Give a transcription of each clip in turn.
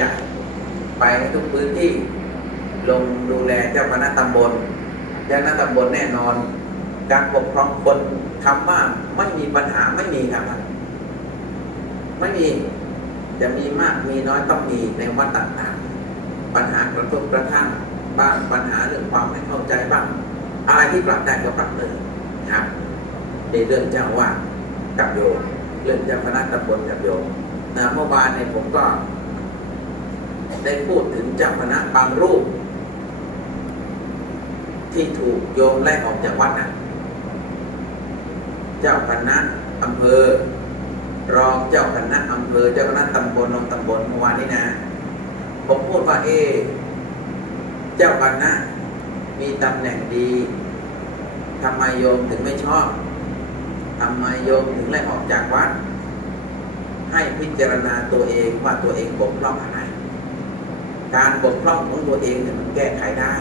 ใหญ่ ไปให้ทุกพื้นที่ลงดูแลเจ้าคณะตำบล เจ้าคณะตำบลแน่นอน การปกครองคนคำว่าไม่มีปัญหาไม่มีครับไม่มีจะมีมากมีน้อยต้องมีในวัดต่างๆ ปัญหากระทบกระทั่งบ้างปัญหาเรื่องความไม่เข้าใจบ้าง อะไรที่ปรับได้ก็ปรับเลยนะครับในเรื่องเจ้าว่ากับโยมเรื่องเจ้าคณะตำบลกับโยมนะเมื่อวานเนี่ยผมก็ ได้พูดถึงเจ้าคณะบางรูป ที่ถูกโยมไล่ออกจากวัดนะเจ้าคณะอำเภอ รองเจ้าคณะอำเภอ เจ้าคณะตำบลรองตำบลเมื่อวานนี้นะผมพูดว่าเอ เจ้าคณะมีตำแหน่งดีทำไมโยมถึงไม่ชอบทำไมโยมถึงไล่ออกจากวัดให้พิจารณาตัวเองว่าตัวเองบกพร่องอะไร การบกพร่องของตัวเองเนี่ยมันแก้ไขได้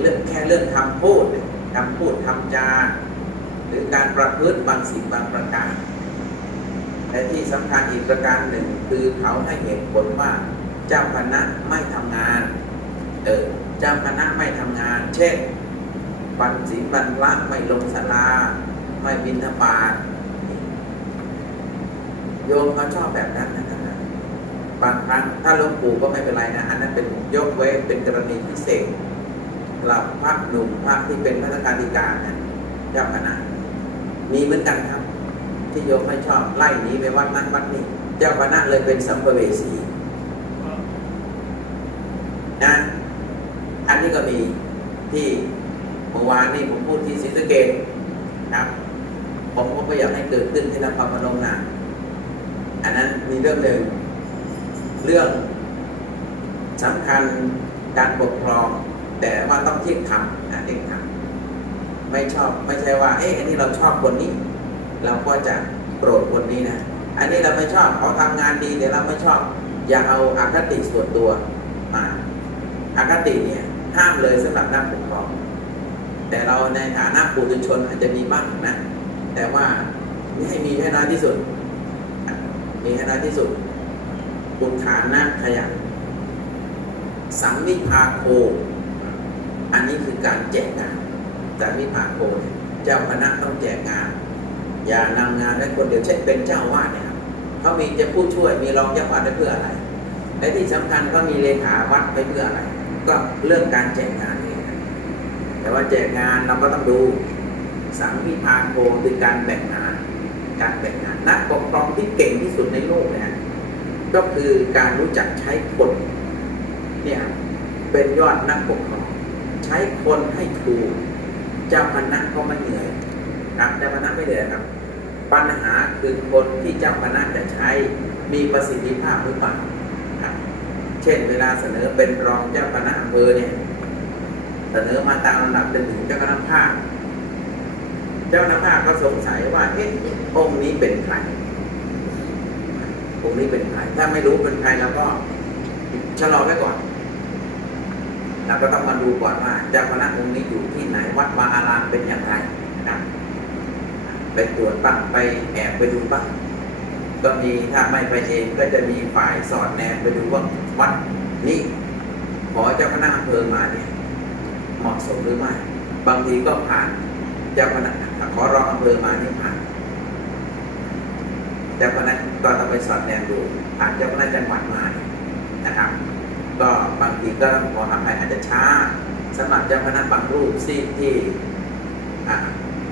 เรื่องแค่เรื่องคำพูดคำพูดคำจา หรือการประพฤติบางสิ่งบางประการและที่สำคัญอีกประการหนึ่ง คือเขาให้เหตุผลว่า เจ้าคณะไม่ทำงาน เออเจ้าคณะไม่ทำงาน เช่นบันศีลบันละไม่ลงศาลา ไม่บิณฑบาตโยมเขาชอบแบบนั้นนะ บางครั้งถ้าหลวงปู่ก็ไม่เป็นไรนะ อันนั้นเป็นยกเว้นเป็นกรณีพิเศษสำหรับพระหนุ่มพระที่เป็นพระการดิการเนี่ยเจ้าคณะมีเหมือนกันครับ ที่โยมไม่ชอบไล่หนีไปวัดนั้นวัดนี้ เจ้าคณะเลยเป็นสัมภเวสีนะอันนี้ก็มีที่เมื่อวานนี่ผมพูดที่ศรีสะเกดครับผมก็อยากให้เกิดขึ้นที่นครพนมนะอันนั้นมีเรื่องหนึ่ง เรื่องสำคัญการปกครอง แต่ว่าต้องเที่ยงธรรมนะเที่ยงธรรมไม่ชอบไม่ใช่ว่า เอ๊ะอันนี้เราชอบคนนี้ เราก็จะโปรดคนนี้นะอันนี้เราไม่ชอบเขาทำงานดีแต่เราไม่ชอบ อย่าเอาอาคติส่วนตัวมาอาคติเนี่ยห้ามเลยสำหรับนักปกครอง แต่เราในฐานะปุถุชนอาจจะมีบ้างนะ แต่ว่าให้มีให้น้อยที่สุด มีให้น้อยที่สุด บุญฐานนะขยันสังวิภาโค อันนี้คือการแจกงานสังวิภาโคเนี่ยเจ้าคณะต้องแจกงาน อย่านำงานไว้คนเดียวเช่นเป็นเจ้าวาดเนี่ยครับเขามีจะผู้ช่วยมีรองเจ้าวาดได้เพื่ออะไร และที่สำคัญก็มีเลขาวัดไปเพื่ออะไร ก็เรื่องการแจกงานนี่แต่ว่าแจกงานเราก็ต้องดูสังวิภาโคคือการแบ่งงาน การแบ่งงานนักปกครองที่เก่งที่สุดในโลกเนี่ย ก็คือการรู้จักใช้คนเนี่ยเป็นยอดนักปกครองใช้คนให้ถูกเจ้าคณะก็ไม่เหนื่อยครับเจ้าคณะไม่เหนื่อยครับ ปัญหาคือคนที่เจ้าคณะจะใช้มีประสิทธิภาพหรือเปล่าครับ เช่นเวลาเสนอเป็นรองเจ้าคณะอำเภอเนี่ยเสนอมาตามลำดับจนถึงเจ้าคณะภาค เจ้าคณะภาคก็สงสัยว่าเอ๊ะองค์นี้เป็นใคร องค์นี้เป็นใครถ้าไม่รู้เป็นใครเราก็ชะลอไว้ก่อนเราก็ต้องมาดูก่อนว่าเจ้าคณะองค์นี้อยู่ที่ไหนวัดวาอารามเป็นอย่างไรนะครับไปตรวจบ้างไปแอบไปดูบ้างก็มีถ้าไม่ไปเองก็จะมีฝ่ายสอดแนมไปดูว่าวัดนี้ขอเจ้าคณะอำเภอมาเนี่ยเหมาะสมหรือไม่ บางทีก็ผ่านเจ้าคณะขอรองอำเภอมานี่ผ่าน เจ้าคณะก็ต้องไปสอดแนมดูผ่านเจ้าคณะจังหวัดมาเนี่ยนะครับ ก็บางทีก็ต้องขออภัยอาจจะช้าสำหรับเจ้าคณะบางรูปซีที่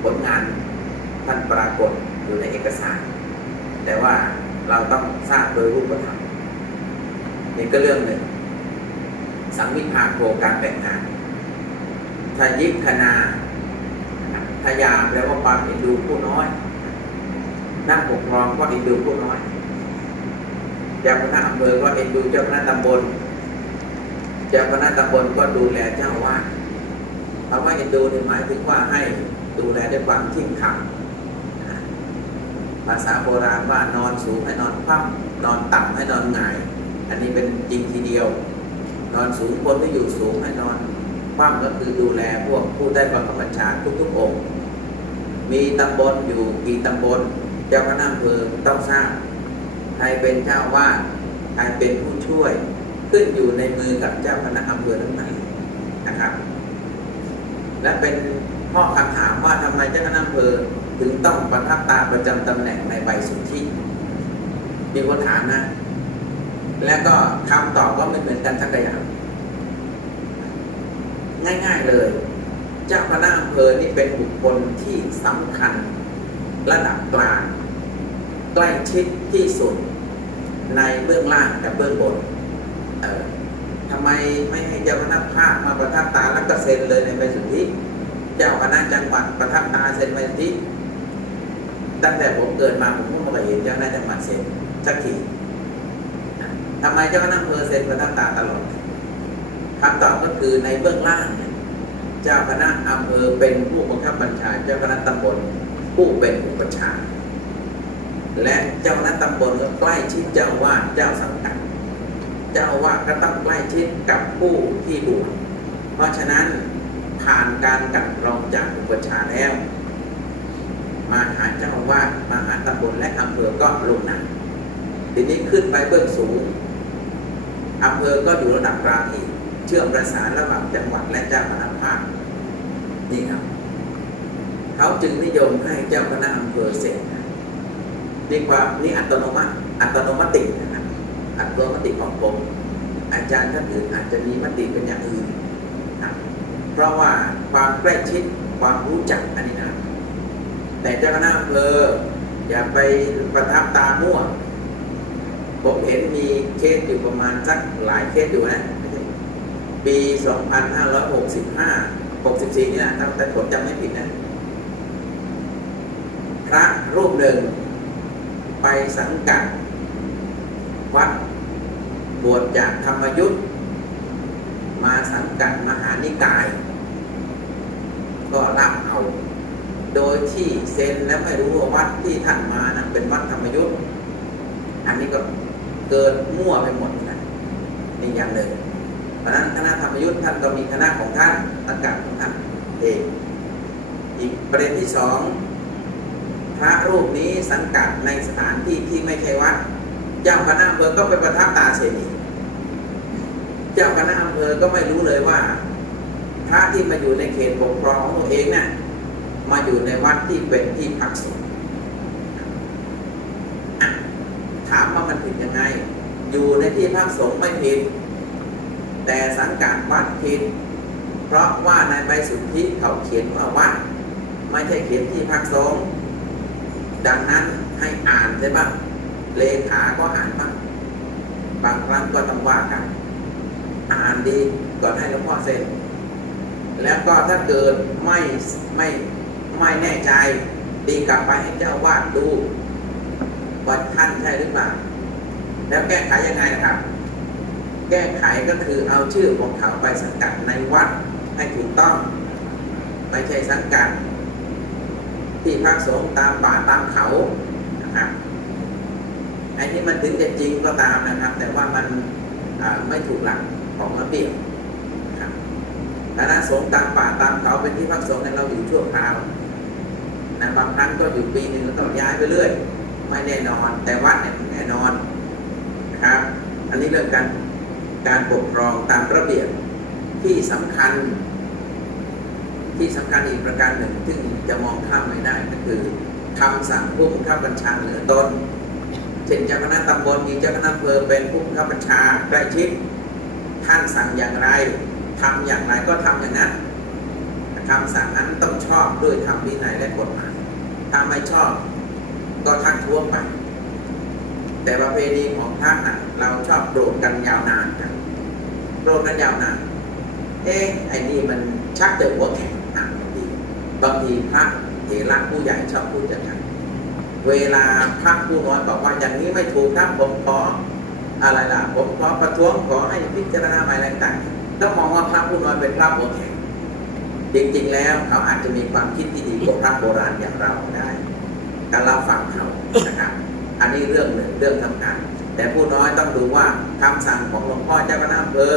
ผลงานท่านปรากฏอยู่ในเอกสาร แต่ว่าเราต้องทราบโดยรูปธรรมนี่ก็เรื่องหนึ่ง สังวิภาโคการแบ่งงานทายิปคณาทายาแปลว่าความเอ็นดูผู้น้อย นักปกครองก็เอ็นดูผู้น้อยเจ้าคณะอำเภอก็เอ็นดูเจ้าคณะตำบลเจ้าคณะตำบลก็ดูแลเจ้าวาคำว่าเอ็นดูนี่หมายถึงว่าให้ดูแลด้วยความทิ้งขำภาษาโบราณว่านอนสูงให้นอนคว่ำนอนต่ำให้นอนหงาย อันนี้เป็นจริงทีเดียว นอนสูงคนที่อยู่สูงให้นอนคว่ำก็คือดูแลพวกผู้ได้บังคับบัญชาทุกๆองค์มีตำบลอยู่กี่ตำบล เจ้าคณะอำเภอต้องทราบใครเป็นเจ้าวาดใครเป็นผู้ช่วยขึ้นอยู่ในมือกับเจ้าคณะอำเภอทั้งนั้นนะครับ และเป็นข้อคำถามว่าทำไมเจ้าคณะอำเภอถึงต้องประทับตาประจำตำแหน่งในใบสุทธิมีคนถามนะ แล้วก็คำตอบก็ไม่เหมือนกันสักอย่างง่าย ๆเลย เจ้าคณะอำเภอนี่เป็นบุคคลที่สำคัญ ระดับกลาง ใกล้ชิดที่สุด ในเบื้องล่างกับเบื้องบนเออทำไมไม่ให้เจ้าคณะภาคมาประทับตาแล้วก็เซ็นเลยในใบสุทธิเจ้าคณะจังหวัดประทับตาเซ็นใบสุทธิตั้งแต่ผมเกิดมาผมก็ไม่เห็นเจ้าคณะจังหวัดเซ็นสักทีทำไมเจ้าคณะอำเภอเซ็นประทับตาตลอดคำตอบก็คือในเบื้องล่าง เจ้าคณะอำเภอเป็นผู้บังคับบัญชาเจ้าคณะตำบล ผู้เป็นอุปชาและเจ้าคณะตำบลก็ใกล้ชิดเจ้าวาดเจ้าสังกัดเจ้าวาดก็ต้องใกล้ชิดกับผู้ที่บวชเพราะฉะนั้นผ่านการกันกรองจากอุปชาแล้ว มาหาเจ้าวาดมาหาตำบลและอำเภอก็ลงนามทีนี้ขึ้นไปเบื้องสูงอำเภอก็อยู่ระดับกลางอีกเชื่อมประสานระหว่างจังหวัดและเจ้าคณะภาคนี่ครับ เขาจึงนิยมให้เจ้าคณะอำเภอเสร็จนะดีกว่านี่อัตโนมัติอัตโนมัตินะครับอัตโนมัติของผมอาจารย์ท่านอื่นอาจจะมีมติเป็นอย่างอื่นนะเพราะว่าความใกล้ชิดความรู้จักอันนี้นะแต่เจ้าคณะอำเภออย่าไปประทับตามั่วผมเห็นมีเคสอยู่ประมาณสักหลายเคสอยู่นะปี 2565 64นี่นะถ้าแต่ผมจำไม่ผิดนะ พระรูปหนึ่ง ไปสังกัด วัดบวชจากธรรมยุทธ์มาสังกัดมหานิกาย ก็รับเอา โดยที่เซ็นและไม่รู้ว่าวัดที่ท่านมานะเป็นวัดธรรมยุทธ์อันนี้ก็เกินมั่วไปหมดนะนี่อย่างหนึ่งเพราะนั้นคณะธรรมยุทธ์ท่านก็มีคณะของท่านสังกัดของท่านเองอีกประเด็นที่สอง พระรูปนี้สังกัดในสถานที่ที่ไม่ใช่วัด เจ้าคณะอำเภอก็ไปประทับตาเสนีเจ้าคณะอำเภอก็ไม่รู้เลยว่า พระที่มาอยู่ในเขตปกครองของตัวเองน่ะมาอยู่ในวัดที่เป็นที่พักสงฆ์ถามว่ามันผิดยังไง อยู่ในที่พักสงฆ์ไม่ผิด แต่สังกัดวัดผิด เพราะว่าในใบสุทธิเขาเขียนว่าวัด ไม่ใช่เขียนที่พักสงฆ์ ดังนั้นให้อ่านใช่บ้าง เลขาก็อ่านบ้าง บางครั้งก็ต้องว่ากัน อ่านดีก่อนให้หลวงพ่อเซ็น แล้วก็ถ้าเกิดไม่ไม่ไม่แน่ใจตีกลับไปให้เจ้าวาดดูว่าท่านใช่หรือเปล่า แล้วแก้ไขยังไงนะครับ แก้ไขก็คือเอาชื่อของเขาไปสังกัดในวัดให้ถูกต้อง ไม่ใช่สังกัด ที่พักสงฆ์ตามป่าตามเขานะครับไอ้ที่มันถึงจะจริงก็ตามนะครับ แต่ว่ามันไม่ถูกหลักของระเบียบนะครับคณะสงฆ์ตามป่าตามเขาเป็นที่พักสงฆ์เนี่เราอยู่ชั่วคราวนะบางครั้งก็อยู่ปีหนึ่งก็ต้องย้ายไปเรื่อยไม่แน่นอน แต่วัดเนี่ยแน่นอนนะครับ อันนี้เรื่องการการปกครองตามระเบียบที่สำคัญ ที่สำคัญอีกประการหนึ่งซึ่งจะมองข้ามไม่ได้ก็คือคำสั่งผู้บังคับบัญชาเหนือตนเช่นเจ้าคณะตำบลมีเจ้าคณะอำเภอเป็นผู้บังคับบัญชาใกล้ชิดท่านสั่งอย่างไรทำอย่างไรก็ทำอย่างนั้นคำสั่งนั้นต้องชอบด้วยธรรมวินัยและกฎหมายถ้าไม่ชอบก็ทักท้วงไป แต่ประเพณีของท่านนะเราชอบโกรธกันยาวนานกันโกรธกันยาวนานเอ๊ะไอ้นี่มันชักเจอหัวแข็ง บางทีพระเถระผู้ใหญ่ชอบพูดอย่างนั้นเวลาพระผู้น้อยบอกว่าอย่างนี้ไม่ถูกครับผมขออะไรล่ะ ผมขอประท้วงขอให้พิจารณาใหม่อะไรต่างๆต้องมองว่าพระผู้น้อยเป็นพระหัวแข็งจริงๆแล้วเขาอาจจะมีความคิดที่ดีกว่าพระโบราณอย่างเราได้การรับฟังเขานะครับอันนี้เรื่องหนึ่งเรื่องสำคัญแต่ผู้น้อยต้องดูว่าคำสั่งของหลวงพ่อเจ้าคณะอำเภอ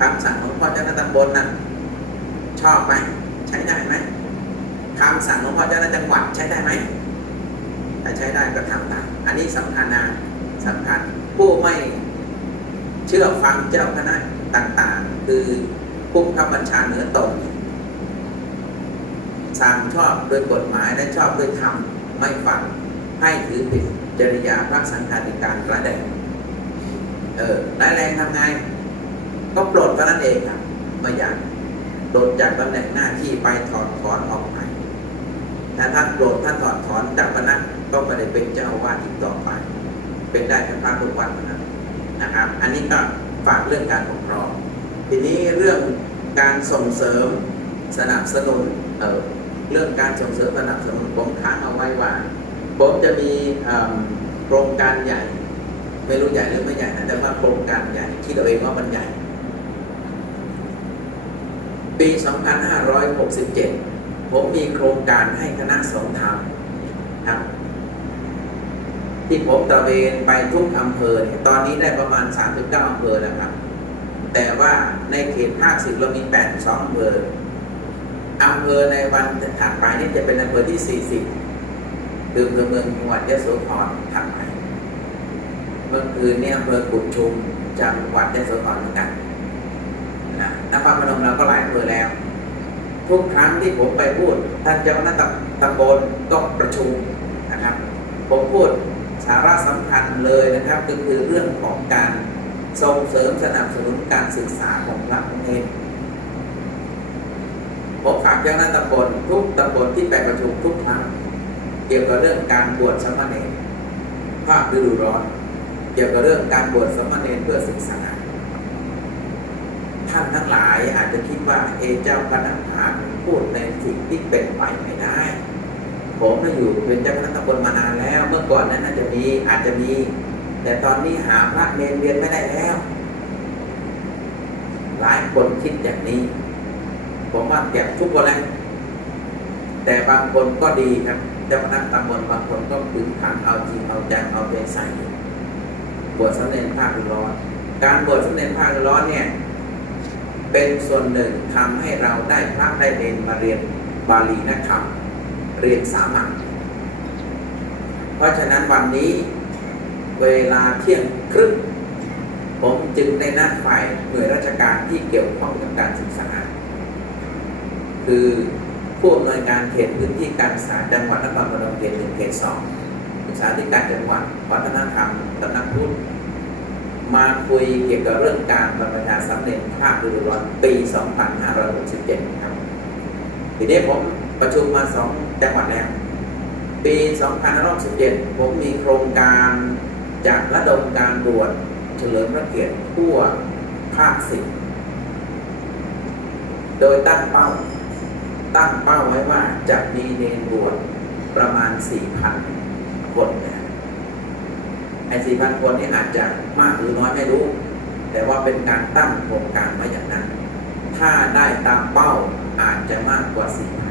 คำสั่งของหลวงพ่อเจ้าคณะตำบลนั้นชอบไหมใช้ได้ไหม คำสั่งหลวงพ่อเจ้าคณะจังหวัดใช้ได้ไหมถ้าใช้ได้ก็ทำตามอันนี้สำคัญนะสำคัญผู้ไม่เชื่อฟังเจ้าคณะต่างๆ คือผู้บังคับบัญชาเหนือตนสั่งชอบโดยกฎหมายและชอบโดยธรรมไม่ฟังให้ถือผิดจริยาพระสังฆาธิการกระแดงเออร้ายแรงทำไง ก็ปลดเท่านั้นเองครับไม่อยากปลดจากตำแหน่งหน้าที่ไปถอดถอนออกไป ถ้าท่านปลดท่านถอดถอนจากพนักก็ไม่ได้เป็นเจ้าวาสอีกต่อไป เป็นได้แค่พระทุกวันเท่านั้นนะครับ อันนี้ก็ฝากเรื่องการปกครอง ทีนี้เรื่องการส่งเสริมสนับสนุนเออเรื่องการส่งเสริมสนับสนุนผมค้างเอาไว้ว่าผมจะมีโครงการใหญ่ ไม่รู้ใหญ่หรือไม่ใหญ่นะแต่ว่าโครงการใหญ่คิดเอาเองว่ามันใหญ่ ปี 2567 ผมมีโครงการให้คณะสงฆ์ทำครับ ที่ผมตะเวนไปทุกอำเภอเนี่ยตอนนี้ได้ประมาณ 39อำเภอแล้วครับ แต่ว่าในเขตภาคสิบเรามี82อำเภออำเภอในวันถัดไปนี่จะเป็นอำเภอที่ 40คืออำเภอเมืองจังหวัดยะโสธรถัดไปเมื่อคืนนี้อำเภอกุดชุมจังหวัดยะโสธรเหมือนกันนะนครพนมเราก็หลายอำเภอแล้ว ทุกครั้งที่ผมไปพูด ท่านเจ้าคณะตตำบลก็ประชุมนะครับ ผมพูดสาระสำคัญเลยนะครับก็คือเรื่องของการส่งเสริมสนับสนุนการศึกษาของระองค์เองผมฝากเจ้าคณะตำบลทุกตำบลที่ไปประชุมทุกครั้งเกี่ยวกับเรื่องการบวชสามเณรภาคฤดูร้อน เกี่ยวกับเรื่องการบวชสามเณรเพื่อศึกษา ท่านทั้งหลายอาจจะคิดว่าเอเจ้าคณะพาพูดในสิ่งที่เป็นไปไม่ได้ ผมมาอยู่เป็นเจ้าคณะตำบลมานานแล้ว เมื่อก่อนนั้นน่าจะมีอาจจะมี แต่ตอนนี้หาพระเนรเรียนไม่ได้แล้ว หลายคนคิดอย่างนี้ ผมว่าเก็บทุกคนแหละแต่บางคนก็ดีครับเจ้าคณะตำบลบางคนก็พึงขันเอาจริงเอาจังเอาใจใส่บวชสำเร็จภาคร้อน การบวชสำเร็จภาคร้อนเนี่ย เป็นส่วนหนึ่งทำให้เราได้พระได้เนมาเรียนบาลีนักธรรมเรียนสามัญเพราะฉะนั้นวันนี้เวลาเที่ยงครึ่งผมจึงได้นัดฝ่ายหน่วยราชการที่เกี่ยวข้องกับการศึกษา คือผู้อำนวยการเขตพื้นที่การศึกษาจังหวัดนครพนมเขตหนึ่งเขตสองศึกษาธิการจังหวัดวัฒนธรรมสำนักพุทธ มาคุยเกี่ยวกับเรื่องการบรรพชาสำเร็จภาคฤดูร้อนปี 2567 ครับ ทีนี้ผมประชุมมาสองจังหวัดแล้ว ปี 2567 ผมมีโครงการจากระดมการบวชเฉลิมพระเกียรติทั่วภาคสิบโดยตั้งเป้า ตั้งเป้าไว้ว่าจะมีเนรบวชประมาณ 4,000 คนนะ อ้สี่พันคนนี่อาจจะมากหรือน้อยไม่รู้ แต่ว่าเป็นการตั้งโครงการมาอย่างนั้น ถ้าได้ตามเป้าอาจจะมากกว่าสี่พ